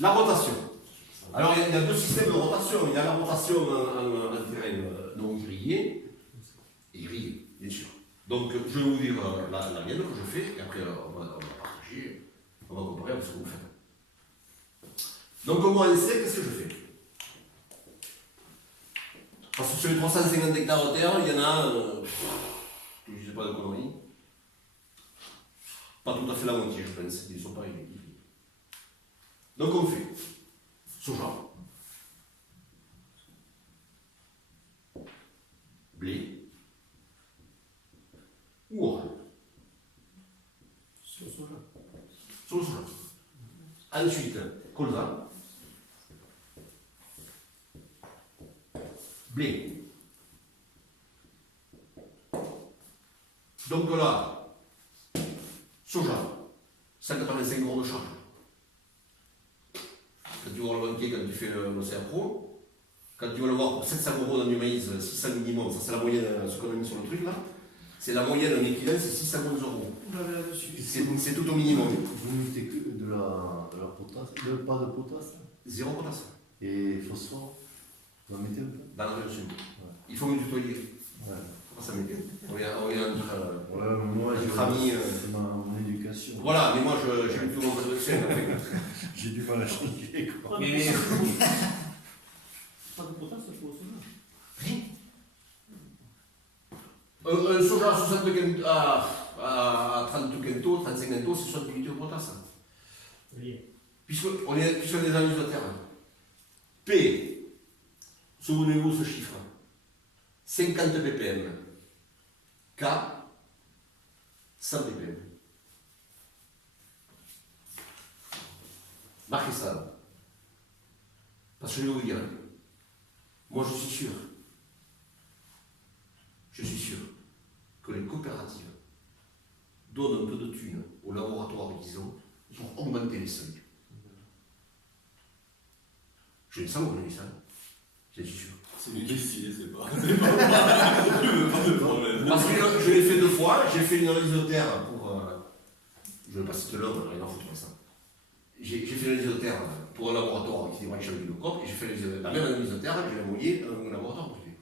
La rotation. Alors, il y a deux systèmes de rotation. Il y a la rotation en terrain non irrigué et irrigué, bien sûr. Donc, je vais vous dire la mienne que je fais, et après, on va partager, on va comparer avec ce que vous faites. Donc, moi, en sec, qu'est-ce que je fais? Parce que sur les 350 hectares de terre, il y en a, je ne sais pas de conneries, pas tout à fait la moitié, je pense, ils ne sont pas irrigués. Donc, on fait soja, blé, ou orge. Sur le soja. Sur le soja. Ensuite, colza, blé. Donc là, soja, 185 euros de charge. Quand tu vas le banquier, quand tu fais le CRPRO, quand tu vas le voir pour 700 euros dans du maïs, 600 minimum, ça c'est la moyenne, ce qu'on a mis sur le truc là, c'est la moyenne en équivalent, c'est 611 euros. Vous l'avez là-dessus. C'est tout au minimum. Vous mettez que de la potasse, pas de potasse Zéro potasse. et phosphore, vous en mettez un peu? Dans la réduction. Il faut me tutoyer. Ouais. Comment ça m'était? On est entre Moi, entre amis. c'est mon éducation. Voilà, mais moi j'ai eu tout mon traduction. J'ai du mal à changer, quoi. Mais Pas de potasse pour le soja. un soja à 60 quintaux, à 30 quintaux, 35 quintaux, c'est 68 de potasse. Oui. Puisqu'on est des analyses de terre. P, souvenez-vous ce chiffre, 50 ppm. K, 100 ppm. Marquez ça. Parce que je vais vous dire, moi je suis sûr que les coopératives donnent un peu de thunes aux laboratoires, disons, pour augmenter les seuils. Je ne sais pas où on a dit ça, je suis sûr. C'est une imbécile, c'est pas. Pas de problème. Parce que je l'ai fait 2 fois, j'ai fait une analyse de terre pour. Je ne vais pas citer l'homme, rien à foutre de ça. J'ai fait une analyse de terre pour un laboratoire qui démarrait chez le COP, et j'ai fait la même analyse de terre, j'ai envoyé un laboratoire privé.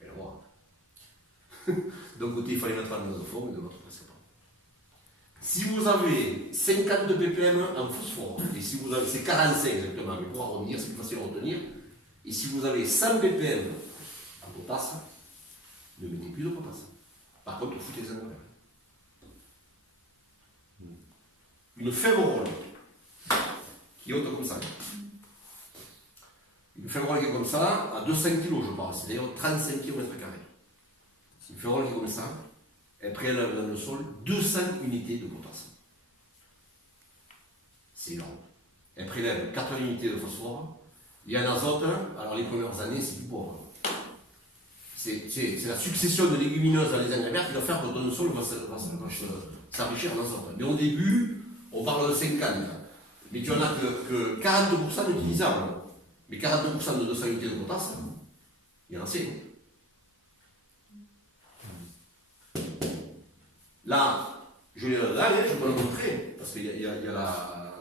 Rien à voir. D'un côté, il fallait mettre en azophore, et de l'autre, c'est pas. Si vous avez 50 ppm en phosphore, et si vous avez, c'est 45 exactement, mais pour arrondir, c'est plus facile à retenir, et si vous avez 100 ppm en potasse, ne mettez plus de potasse. Par contre, foutez les engrais. Une févrole qui est haute comme ça. Une févrole qui est comme ça, à 200 kg, je pense, c'est d'ailleurs 35 km². Une févrole qui est comme ça, elle prélève dans le sol 200 unités de potasse. C'est énorme. Elle prélève 80 unités de phosphore. Il y en a azote, alors les premières années, c'est du pauvre. C'est la succession de légumineuses dans les engrais verts qui va faire que ton sol va s'enrichir en azote. Mais au début, on parle de 50. Mais tu n'en as que 40% d'utilisables. Mais 40% de 200 unités de potasse, il y en a assez. Là, je l'ai là, je peux le montrer, parce qu'il y a la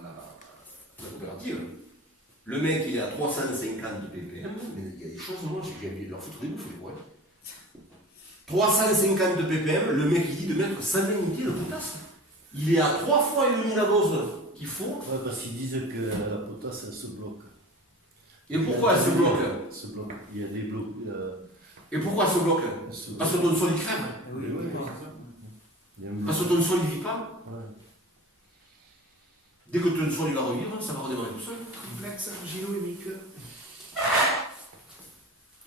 coopérative. Le mec, il est à 350 ppm, mais il y a des choses, moi, j'ai envie de leur foutre des bouffes, les poils. 350 ppm, le mec, il dit de mettre 120 unités de potasse. Il est à 3 fois et demi la dose qu'il faut. Ouais, parce qu'ils disent que la potasse, elle se bloque. Et pourquoi elle se bloque? Se bloque. Il y a des blocs. Et pourquoi elle se bloque? Parce que ton sol, il crème. Oui, oui, il y a un bloc. Parce que ton sol, il ne vit pas. Ouais. Dès que ton sol, il va revivre, ça va redémarrer tout seul. Complexe argilo-humique.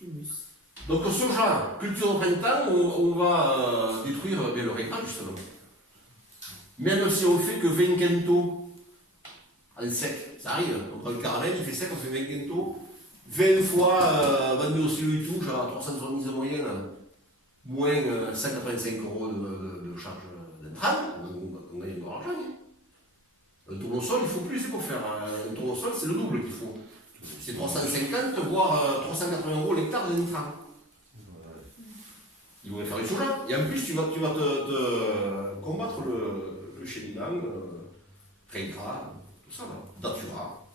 Humus. Donc soja, culture au printemps, on va détruire le récolte justement. Même si on fait que 20 quintaux en sec, ça arrive, on prend le caramel, il fait sec, on fait 20 quintaux, 20 fois vendu au CE et tout, genre 370 de moyenne, moins 185 euros de charge d'intrant, on gagne de l'argent. Un tournesol, il faut plus pour faire. Un tournesol, c'est le double qu'il faut. C'est 350, voire 380 euros l'hectare de nitrate. Ils vont faire du soja. Et en plus, tu vas te combattre le chéniman, très gras, tout ça, là. Datura.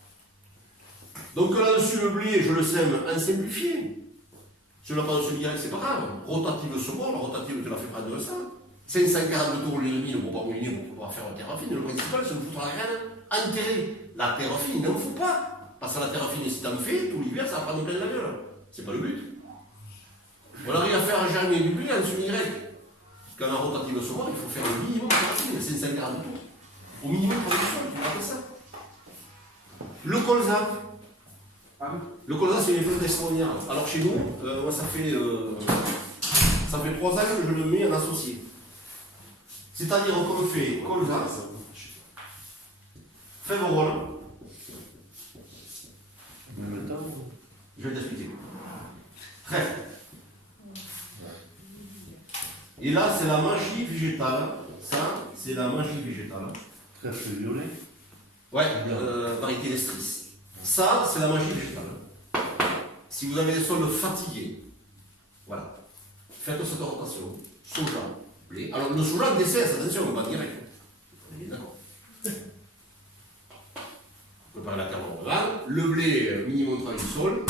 Donc là-dessus, le blé, je le sème en simplifié. Si on n'a pas de semis direct, c'est pas grave. Rotative seconde, la rotative, tu la fais prendre de ça. 540 tours les demi, pour pas mouliner, pour pouvoir faire une terre fine. Le principal, c'est de foutre la graine enterrée. La terre fine, il n'en faut pas. Parce que la terre fine, si t'en fais, tout l'hiver, ça va prendre plein la gueule. C'est pas le but. On arrive à faire jamais du blé en semi direct. Quand on a rotative seconde, il faut faire le minimum de terre fine, 540 tours. Au minimum pour les sols, tu rappelles ça. Le colza. Le colza, c'est une effet extraordinaire. Alors chez nous, moi, ça fait 3 ans que je le mets en associé. C'est-à-dire qu'on fait colza, févrole. Même temps. Je vais t'expliquer. Trèfle. Et là, c'est la magie végétale. Ça, c'est la magie végétale. Trèfle violet. Ouais, variété d'estris. Ça, c'est la magie végétale. Si vous avez des sols fatigués, voilà, faites cette rotation. Soja, blé. Alors le soja en DCS, attention, pas direct. D'accord. Préparez la terre normale. Le blé, minimum travail du sol.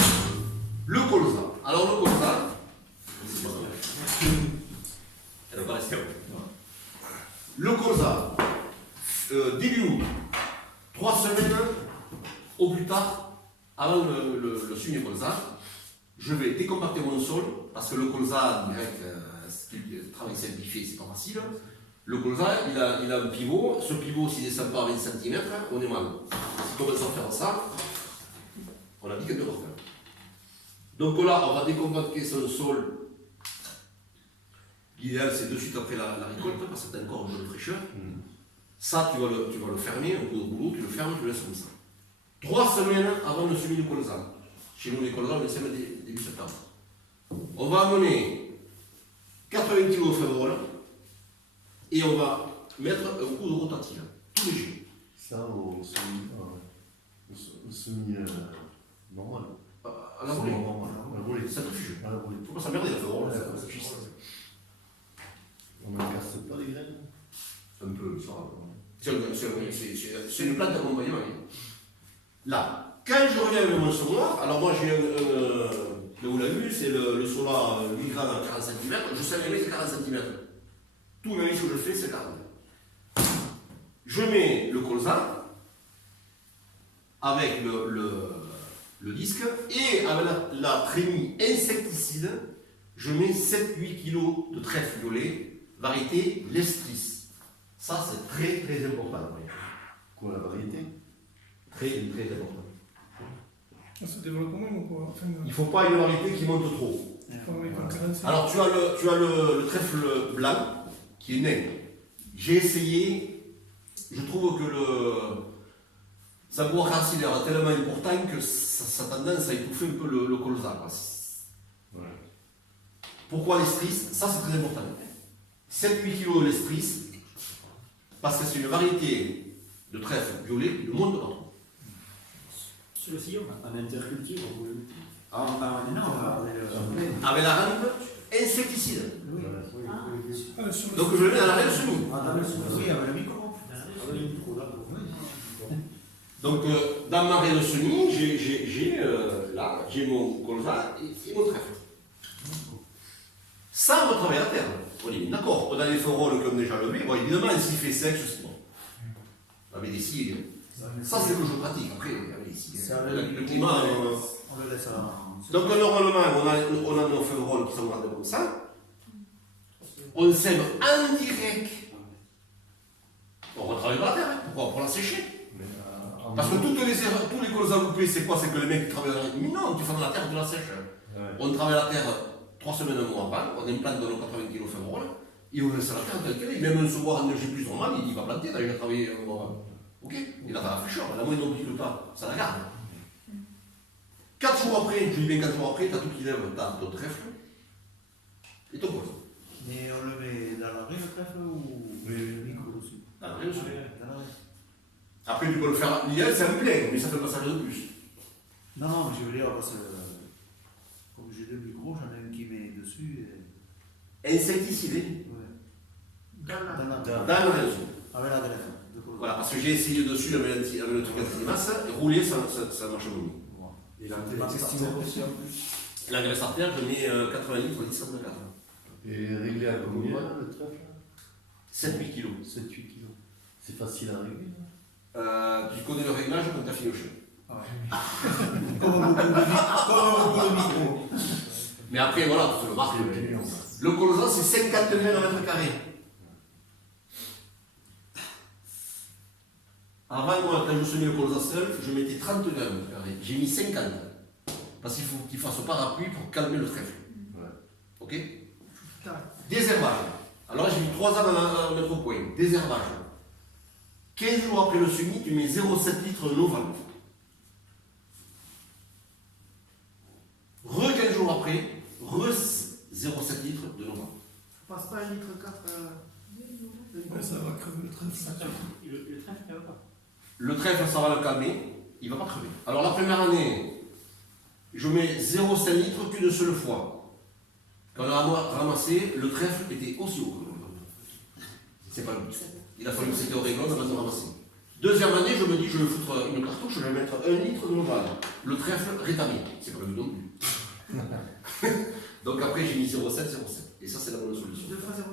Le colza. Alors le colza, elle va pas rester. Le colza, début août, 3 semaines au plus tard, avant le semis colza, je vais décompacter mon sol, parce que le colza, direct, travail simplifié, c'est pas facile. Le colza, il a un pivot, ce pivot, s'il descend pas à 20 cm, on est mal. Si on commence à faire ça, on a dit qu'elle peut refaire. Donc là, on va décompacter son sol. L'idéal, c'est de suite après la récolte, parce que tu as encore un peu de fraîcheur. Ça, tu vas le fermer, un coup de boulot, tu le fermes, tu le laisses comme ça. 3 semaines avant le semis du colza. Chez nous, les colza, on les sème début septembre. On va amener 80 kg de févrole et on va mettre un coup de rotative, tout léger. Ça au semi. Au semi normal. À la volée. À la volée. Ça touche. À la volée. Faut pas s'emmerder la févrole, ça fiche. On ne casse pas les graines. Un peu, ça va. C'est une plante d'accompagnement. Là, quand je reviens avec mon solar, alors moi j'ai vous l'avez vu, c'est le solar 8 grammes à 40 cm, je sais les mettre 40 cm. Tout le ce que je fais, c'est 40. Je mets le colza avec le disque et avec la trémie insecticide, je mets 7-8 kg de trèfle violet, variété l'estris. Ça, c'est très très important. Quoi, la variété? Très très important. Ça développe comment ou quoi? Enfin, Il ne faut pas une variété qui monte trop. pour les concurrences. Alors tu as le trèfle blanc qui est nain. J'ai essayé, je trouve que sa bois racine est tellement important que ça a tendance à étouffer un peu le colza. Ouais. Pourquoi l'estris? Ça c'est très important. 7-8 kg de l'estris, parce que c'est une variété de trèfle violet qui ne monte pas trop. Sur le sillon, En interculture, oui. non, Avec la rampe insecticide. Ah, sur le- Donc je le mets dans la reine semis. Oui, avec le micro. Donc dans ma reine semis, j'ai mon colza et mon trèfle. Ça, on va travailler la terre. On est d'accord, on a des féroles qui ont déjà levé. Bon, évidemment, s'il fait sec, c'est bon. Avec des cils. Ça, c'est ce que je pratique. Après, avec des cils. Le climat. On le laisse à... Donc, normalement, on a nos féroles qui sont gradés comme ça. On sème en direct. On retravaille pas la terre. Hein. Pourquoi? Pour la sécher. Parce que tous les colzas loupés, c'est quoi? C'est que les mecs qui travaillent dans la terre. Mais non, tu fais dans la terre, tu la sèches. Ouais. On travaille la terre 3 semaines, un mois avant, on implante dans nos 80 kg févrole, et on laisse la terre telle qu'elle est. Même un semoir en énergie plus normale, il va planter, il a travaillé un mois avant. Ok? Il a la fraîcheur, la moindre oublie le pas, ça la garde. 4 jours après, je dis bien 4 jours après, tu as tout qui lève, tu as ton trèfle et ton colza. Mais on le met dans la raie, le trèfle, ou le micro aussi? Dans la raie aussi. Dans la raie. Après, tu peux le faire, l'idéal c'est un plein, mais ça fait le passage de plus. Non, non, mais je veux dire, parce que comme j'ai deux micros, j'en ai un qui met dessus et... Insecticidé Ouais. dans la... dans la raison. Avec la greffe. Voilà, parce que j'ai essayé dessus avec le truc à masse, et rouler, ça marche mieux. Et l'engrais estimé aussi en plus. L'engrais starter, je mets 80 litres, 10 cm. Et réglé à combien le trèfle 7-8 kg. 7-8 kilos. C'est facile à régler. Tu connais le réglage quand tu as fini au chien. Comme un peu le micro. Mais après, voilà, tu te le marques. Le colza, c'est 50 graines au mètre carré. Avant, moi, quand je semais le colza seul, je mettais 30 graines au mètre carré. J'ai mis 50. Parce qu'il faut qu'il fasse parapluie pour calmer le trèfle. Ouais. Ok? Désherbage. Alors j'ai mis 3 ans à mettre au point. Désherbage. 15 jours après le semis, tu mets 0,7 litres de Noval. 15 jours après, 0,7 litres de Noval. Passe pas 1,4 litre. Ouais, ça va crever le trèfle. Le trèfle, il va pas. Le trèfle, ça va le calmer, il ne va pas crever. Alors la première année, je mets 0,5 litres qu'une seule fois. Quand on a ramassé, le trèfle était aussi haut que le Noval. C'est pas le but. Il a fallu que c'était au réglon avant de ramasser. Deuxième année, je me dis, je vais foutre une cartouche, je vais mettre 1 litre de Noval. Le trèfle rétabli. C'est pas le but non plus. Donc après, j'ai mis 0,7, 0,7. Et ça, c'est la bonne solution. 2 fois 0,7.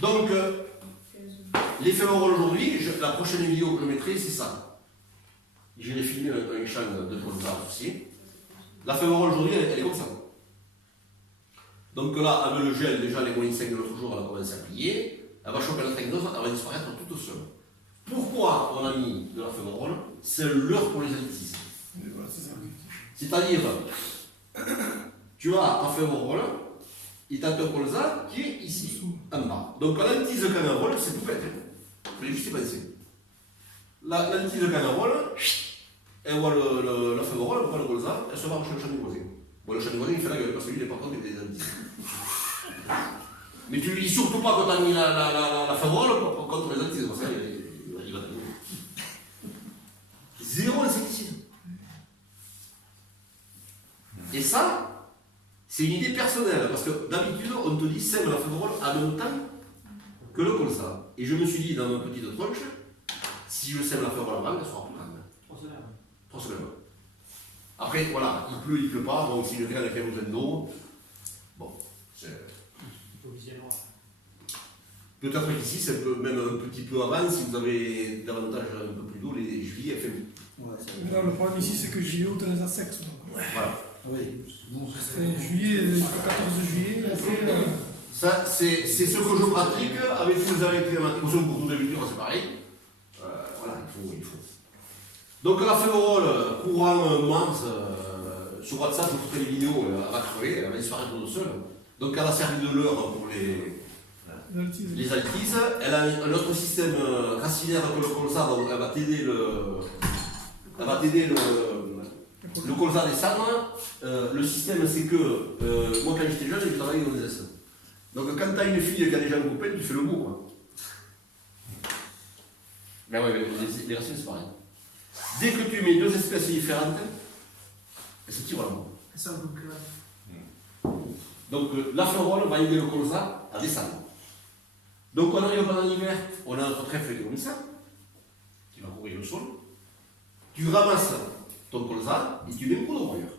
Donc, les féromones aujourd'hui, la prochaine vidéo que je mettrai, c'est ça. J'irai filmer un champ de colza aussi. La fémorole aujourd'hui, elle est comme ça. Donc là, avec le gel, déjà les moyens 5 de l'autre jour, elle a commencé à plier. Elle va choper la traîneuse, elle va disparaître toute seule. Pourquoi on a mis de la fémorole? C'est l'heure pour les additifs. Voilà, c'est ça. C'est-à-dire, tu as ta fémorole, et tu as ton colza qui est ici, en bas. Donc la lentille de canarole, c'est tout bête. Il faut juste y penser. La lentille de canarole, elle voit la fémorole, elle voit le colza, elle se va chez le champ du voisin. Bon, le champ du voisin, il fait la gueule parce que lui, il est par contre, il est des additifs. Mais tu lui dis surtout pas que tu as mis la fémorole contre les additifs, parce qu'il va t'aider. Zéro insecticide. Et ça, c'est une idée personnelle, parce que d'habitude, on te dit sème la fémorole en même temps que le colza. Et je me suis dit dans ma petite tronche, si je sème la fémorole avant, elle sera plus grande. 3 semaines. 3 semaines. Après, voilà, il pleut pas, bon, si le grain a fait besoin d'eau, bon, c'est. Peut-être qu'ici, c'est même un petit peu avant, si vous avez davantage un peu plus d'eau, les juillet, fait mieux. Ouais, Non, le problème ici, c'est que juillet, août, on les a secs. Voilà. oui. C'est juillet, le 14 juillet, après. Ça, c'est ce que je pratique avec les arrêts climatiques. Pour toute l'agriculture, c'est pareil. Voilà, il faut. Donc la fémorole, courant mars, sur WhatsApp, je vous ferai les vidéos, elle va crever, elle va disparaître toute seule. Donc elle a servi de leurre pour les altises. Elle a un autre système racinaire que le colza, donc elle va t'aider le colza des cendres. Le système, c'est que moi, quand j'étais jeune, j'ai travaillé dans les essais. Donc quand tu as une fille qui a déjà un copain, tu fais le bourg. Hein. Mais ouais, les racines, c'est pareil. Dès que tu mets 2 espèces différentes, elles se tirent à la mort. Elles sont concurrentes. Donc la fémorole va aider le colza à descendre. Donc on arrive pendant l'hiver, on a notre trèfle comme ça, qui va courir le sol. Tu ramasses ton colza et tu mets un coup de broyeur.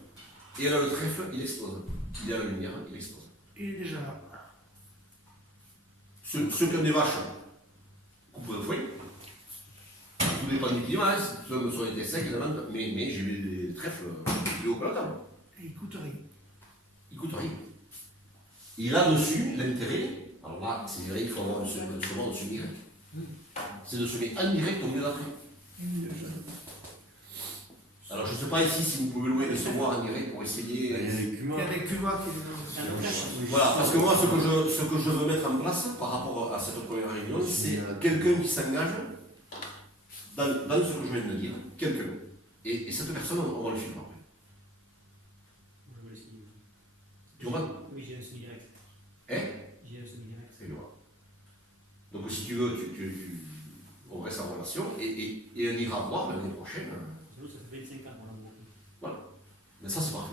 Et là le trèfle, il explose. Il est à la lumière, il explose. Il est déjà là. Ceux qui ont des vaches, coupent un fouet. Tout dépend du climat, ceux qui ont été secs, mais j'ai vu des trèfles plus haut que la table. Et il coûte rien. Il coûte rien. Et là-dessus, l'intérêt, alors là, c'est vrai qu'il faut avoir un semence de semis direct. C'est de semer en direct au milieu d'après. Alors je ne sais pas ici si vous pouvez louer le semoir en direct pour essayer. Il y a des Il y cumats. a des cumats qui les Voilà, parce que moi, ce que je veux mettre en place par rapport à cette première réunion, c'est quelqu'un qui s'engage dans ce que je viens de dire. Quelqu'un. Et cette personne, on va le suivre après. Tu comprends? Oui, j'ai un semi-direct. Hein? J'ai un semi-direct. Et voilà. Donc si tu veux, on reste en relation et on ira voir l'année prochaine. Nous, ça fait 25 ans qu'on a beaucoup. Voilà. Mais ça, c'est parfait.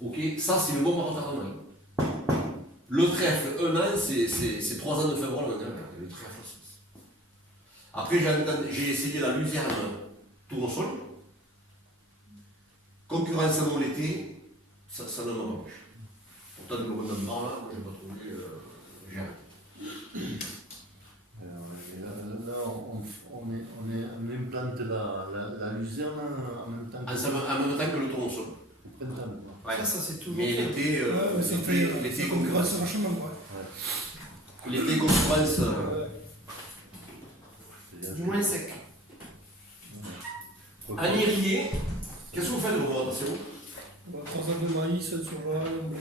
Ok, ça, c'est le bon retardement. Le trèfle, 1 an, c'est 3 ans de février. Le trèfle, après, j'ai essayé la luzerne tournesol. Concurrence avant l'été, ça ne m'en plus. Pourtant, le gouvernement, moi, je n'ai pas trouvé gérant. Là, on implante la luzerne en même temps En même temps que le tournesol. au printemps. Ouais. Ça c'est toujours. Mais l'été, Ouais, ça fait l'été, ça concurrence. concurrence vachement, ouais. L'été, concurrence. Du moins sec. En irrigué, qu'est-ce que vous faites de vos rotations? 3 ans de maïs, un soja, un blé.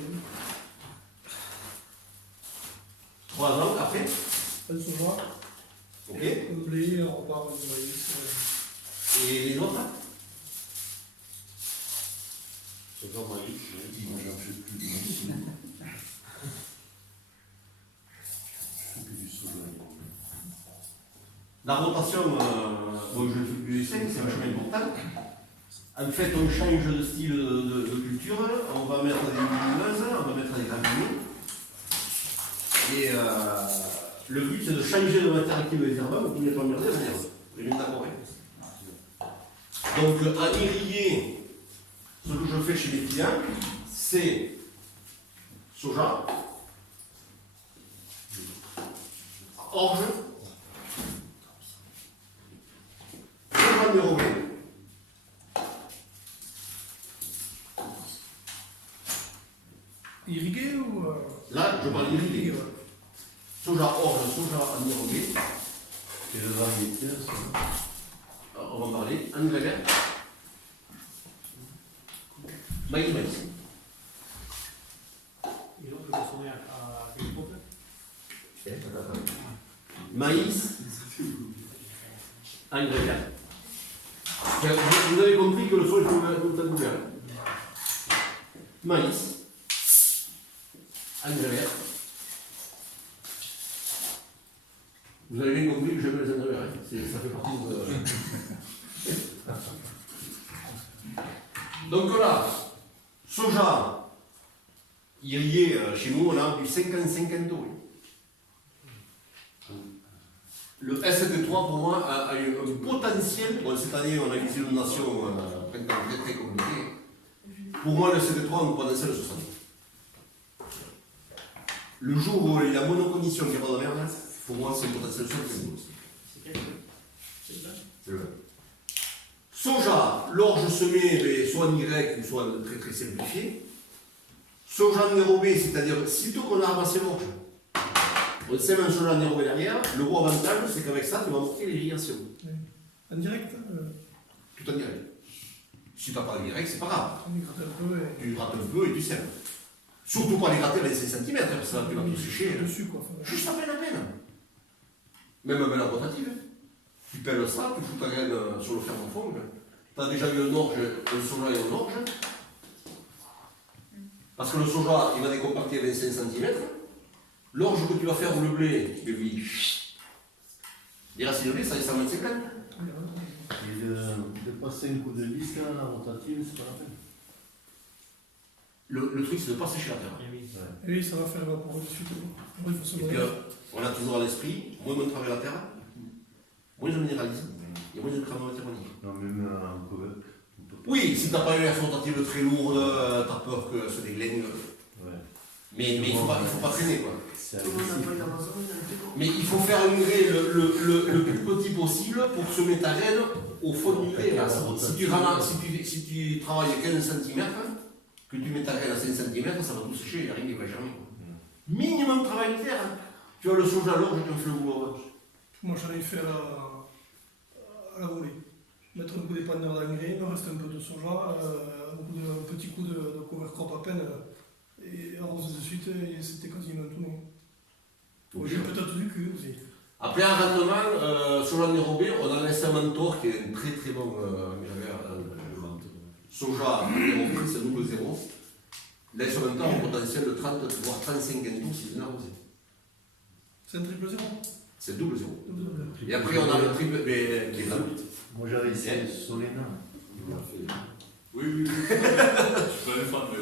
3 ans après. Un soja, Ok. un blé, on repart du maïs. Et les autres hein? C'est comme maïs, moi j'en fais plus de maïs. Je fais que du soja. La rotation, bon, je fais plus 5, c'est vachement important. En fait, on change de style de culture, on va mettre des légumineuses, on va mettre des graminées. Et le but, c'est de changer de matière active des herbes pour ne pas emmerder la herbe. Vous êtes bien d'accord, hein? Donc, à irriguer, ce que je fais chez les clients, c'est soja, orge, soja dérobé. Irrigué ou. Là, je parle d'irrigué. ouais. Soja orge, soja dérobé. C'est le variété, ça. On va en parler. Engrais vert. Maïs. Et donc, le consommer à quelle époque? Maïs. Engrais vert. Vous avez compris que le sol est tout à couvert. Maïs. Engrais vert. Vous avez bien compris que j'aime les engrais verts. Hein. Ça fait partie de. Donc là, soja, irrigué, chez nous, on a du 50-50 eau. Le ST3 pour moi a un potentiel. Bon, cette année, on a une inondation printemps très très compliquée. Pour moi, le ST3 a un potentiel de 60. Le jour où il y a monocondition qui n'est pas de merde, pour moi, c'est un potentiel de 60. C'est quel? C'est ça? C'est le même. Soja, l'orge semé, soit en Y ou soit très très simplifié. Soja dérobé, c'est-à-dire sitôt qu'on a ramassé l'orge, on sème un soja dérobé derrière. Le gros avantage, c'est qu'avec ça, tu vas amortir l'irrigation. En direct, Tout en direct. Si tu n'as pas de direct, c'est pas grave. on y gratte un peu et Tu grattes un peu et tu sèmes. Surtout pas les gratter à 25 cm, parce que ça tu vas tout sécher. dessus quoi. Enfin, Juste à peine. Même avec la rotative. Tu pelles ça, tu fous ta graine sur le fer en fond. Tu as déjà eu un orge, un soja et un orge. Parce que le soja, il va décompacter à 25 cm. L'orge que tu vas faire ou le blé, lui, les racines de blé, ça descend à 25 cm. Et de passer un coup de vis, là, la rotative, c'est pas la peine. Le truc, c'est de ne pas sécher la terre. Eh oui. et oui, ça va faire évaporer dessus. Il faut se Et puis, modérer. on a toujours à l'esprit, moins on travaille la terre, moins je minéralise, et moins je crame la matière organique. Non, même en cover. on peut pas- Oui, si tu n'as pas une air rotative très lourde, tu as peur que ça déglingue. Ouais. Mais il ne faut pas traîner, quoi. C'est agressif. Mais il faut faire un grès le plus petit possible pour semer ta graine au fond du grès. Là. Si tu travailles 15 cm, que tu mets ta graine à 5 cm, ça va tout sécher, il n'y a rien qui va germer. Minimum travail de terre. Hein. Tu as le soja à l'orge, tu en fais le boulot. Moi j'en ai fait à la volée. Mettre un coup d'épandeur d'engrais, il me reste un peu de soja, un petit coup de cover crop à peine, et arroser de suite, et c'était quasiment tout. Non. Ok. J'ai peut-être du cul aussi. Après, en rendement, soja dérobé, on a laissé un mentor qui est un très très bon soja dérobé, c'est double zéro. Laisse un mentor au potentiel de 30 voire 35 tours si bien arrosé. C'est un triple zéro. C'est double zéro. Double. Et après, on a le triple qui est là. Moi j'avais essayé Solena. Oui, oui, oui. Je suis pas un fan, mais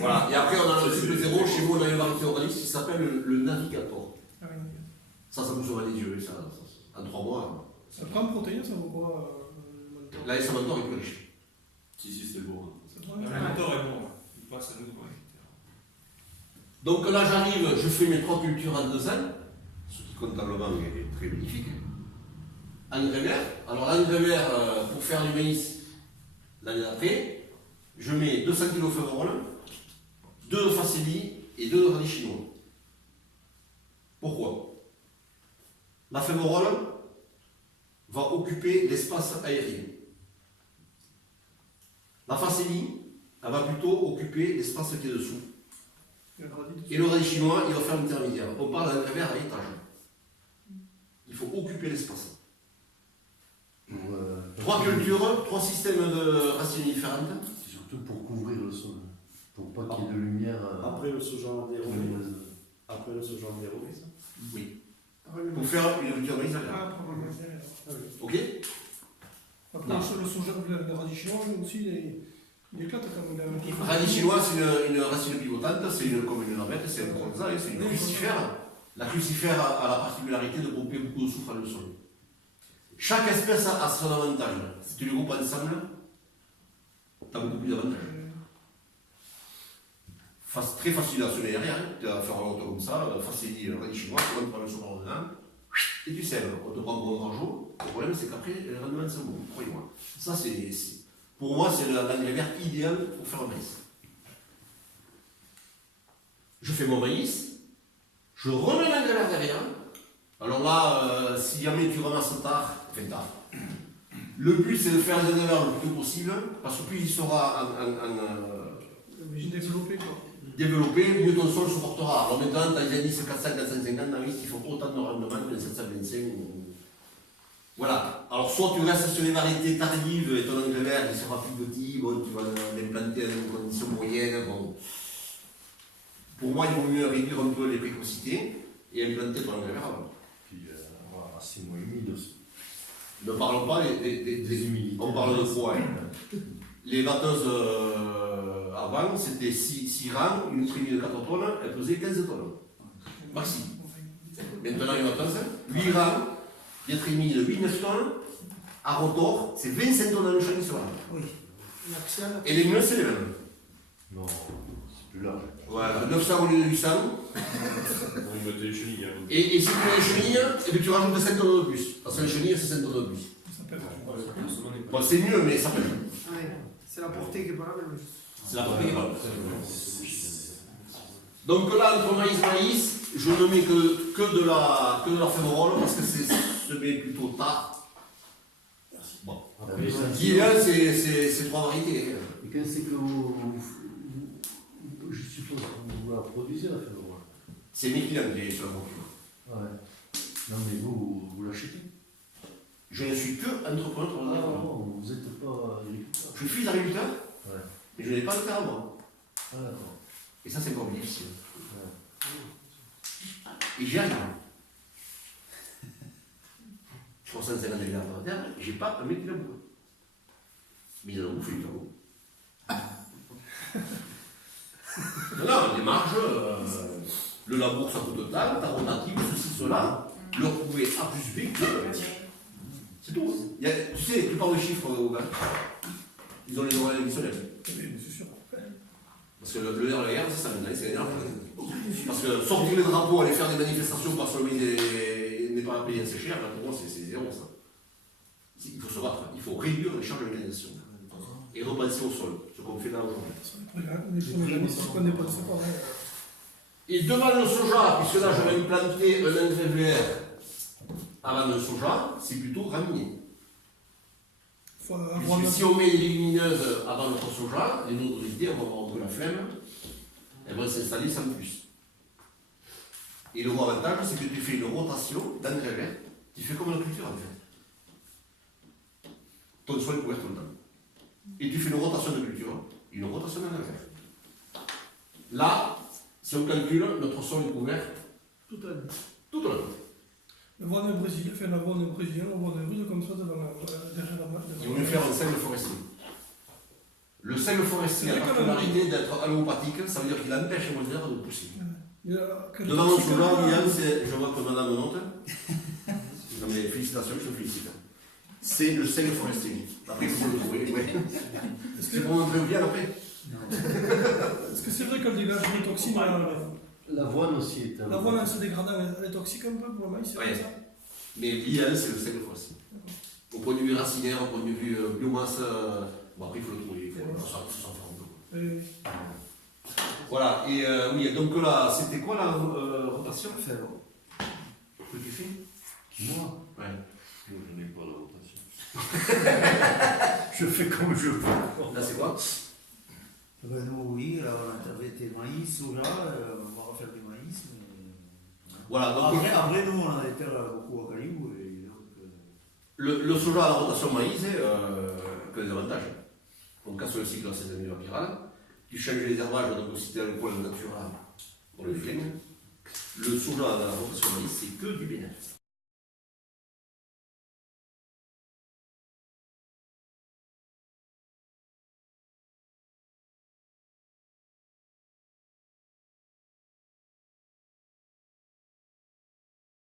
Voilà. Et après, on a le triple zéro. Chez vous, on a une variété organique qui s'appelle le Navigator. Ah oui. Ça vous sauve les yeux. Ça, en 3 mois. Ça prend en protéines, ça vaut quoi le mentor? Là, les mentor est plus riche. Si, c'est bon. C'est Le bon, mentor est bon, il passe à nous. Ouais. Donc là, j'arrive, je fais mes 3 cultures en 2 ans, ce qui comptablement est très bénéfique. Engrais vert. Alors, l'engrais vert, pour faire du maïs l'année d'après, je mets 200 kg de févrole, 2 de facélie et 2 de radis chinois. Pourquoi? La févrole va occuper l'espace aérien. La facélie, elle va plutôt occuper l'espace qui est dessous. Et le radis chinois, il va faire l'intermédiaire. On parle d'un vert à étage. Il faut occuper l'espace. 3 cultures, 3 systèmes de racines différentes. C'est surtout pour couvrir le sol. Pour pas qu'il y ait de lumière. Après le soja dérobé. Après le soja dérobé, ça. Oui. Pour faire une culture maïs à vert. Ah, probablement, c'est vrai. Ah oui. Ok? Après, le soja, le radis chinois, lui aussi, il éclate quand même. Radis chinois, c'est une racine pivotante, c'est comme une navette, c'est un colza, c'est une crucifère. La crucifère a la particularité de pomper beaucoup de soufre dans le sol. Chaque espèce a son avantage. Si tu les groupes ensemble, tu as beaucoup plus d'avantages. Très facile à semer derrière, tu vas faire un auto comme ça, facile, radis chinois, tu rentres dans le sol ordonnant, et tu sèmes. On te prend pour un rajout. Le problème, c'est qu'après, les rendements sont bons, croyez-moi. Ça, pour moi, c'est l'engrais vert idéal pour faire un maïs. Je fais mon maïs, je remets l'engrais vert derrière. Alors là, si jamais tu ramasses tard, le but c'est de faire les engrais verts le plus tôt possible, parce que plus il sera développé, mieux ton sol supportera. Alors maintenant, dans les indices 400, 450, dans il faut autant de rendement que les 725. Voilà. Alors soit tu restes sur les variétés tardives et ton engrais vert il sera plus petit, bon, tu vas l'implanter dans une condition moyenne. Bon. Pour moi, il vaut mieux réduire un peu les précocités et implanter ton engrais vert avant. Puis voilà, c'est moins humide aussi. Ne parlons pas des humidités. On parle de froid. Les batteuses avant, c'était 6 rangs, une trémie de 4 tonnes, elle pesait 15 tonnes. Maxi. Maintenant, une batteuse, 8 rangs, des trémies de 8-9 tonnes, à rotor, c'est 25 tonnes dans le champ qui se vend. Oui. Et les meules, c'est les mêmes. Non, c'est plus large. Voilà, 900 au lieu de 800. On mettait les chenilles. Hein. Et si tu mets les chenilles, et puis tu rajoutes 5 tonnes de plus. Parce que les chenilles, c'est 5 tonnes de plus. Ça pèse. Bon, c'est mieux, mais ça pèse. C'est la portée qui est pas la même. C'est la portée qui est pas. Donc là, entre maïs, je ne mets que de la févrole parce que c'est semé plutôt tard. Bon. L'idéal, c'est 3 variétés. Et quand c'est que je suppose que vous la produisez la févrole. C'est mes clients qui sur la voiture. Ouais. Non mais vous l'achetez. Je ne suis que entrepreneur pour la Non, vous n'êtes pas agriculteur. Je suis agriculteur, Ouais. mais je n'ai pas de terre à moi. Ah d'accord. Et ça, c'est encore plus difficile. Ouais. Et j'y arrive. Je pense à 50 hectares de terre, j'ai pas un mec qui la bouffe. Mais il en a bouffé du temps. Non, les marges, le labour, ça coûte total, ta rotative, ceci, cela, le retrouver A plus B, c'est tout. Tu sais, tu parles de chiffres au gars. Ils ont les oreilles additionnelles. Oui, c'est sûr. Parce que le nerf de la guerre, c'est ça, maintenant, c'est énorme. Parce que sortir les drapeaux, aller faire des manifestations parce que le midi n'est pas payé assez cher, là, pour moi, c'est zéro ça. Il faut se battre, il faut réduire les charges d'organisation et repenser au sol, ce qu'on fait là aujourd'hui. Et devant le soja, puisque là je vais implanter un engrais vert avant le soja, c'est plutôt ramier. Puisque si on met les légumineuses avant notre soja, les nodrités, on va avoir de la flemme, elles vont s'installer sans plus. Et le gros avantage, c'est que tu fais une rotation d'engrais vert, tu fais comme la culture en fait. Ton sol est couvert tout le temps. Et tu fais une rotation de culture, une rotation d'engrais vert. Là, si on calcule, notre sol est couvert Toute l'année. toute l'année. Le voile brésilien, fait la voile brésilien, on voit des rues comme ça derrière la main. Il vaut mieux faire un seigle forestier. Le seigle forestier a la particularité d'être allopathique, ça veut dire qu'il empêche les mosairs de pousser. Devant mon soja, Liane, je vois que madame note. Non mais félicitations, je te félicite. c'est le sel forestier. Après, il faut le trouver. Ouais. Est-ce C'est pour montrer bien après. que c'est vrai qu'elle dégage des toxines L'avoine aussi est un. L'avoine, elle se dégradant, elle est toxique un peu pour le maïs, c'est Ouais. comme ça? Mais l'IL, c'est le sel forestier. Au point de vue racinaire, au point de vue biomasse, bon après il faut le trouver, il faut s'en faire un peu. Oui. Voilà, et oui, donc là, c'était quoi la rotation que tu fais? Moi, Ouais. Je n'ai pas la rotation. je fais comme je veux. Là, c'est quoi? Ben nous, oui, là, on avait été maïs, soja, on va refaire du maïs. Mais... Voilà, donc Après, nous, on a des terres beaucoup à cailloux. Et donc, le soja à la rotation maïs, que des avantages. On casse le cycle de la saison virale, tu changes les herbages, donc si tu as le poil naturel pour le fling. Le soja à la rotation maïs, c'est que du bénéfice.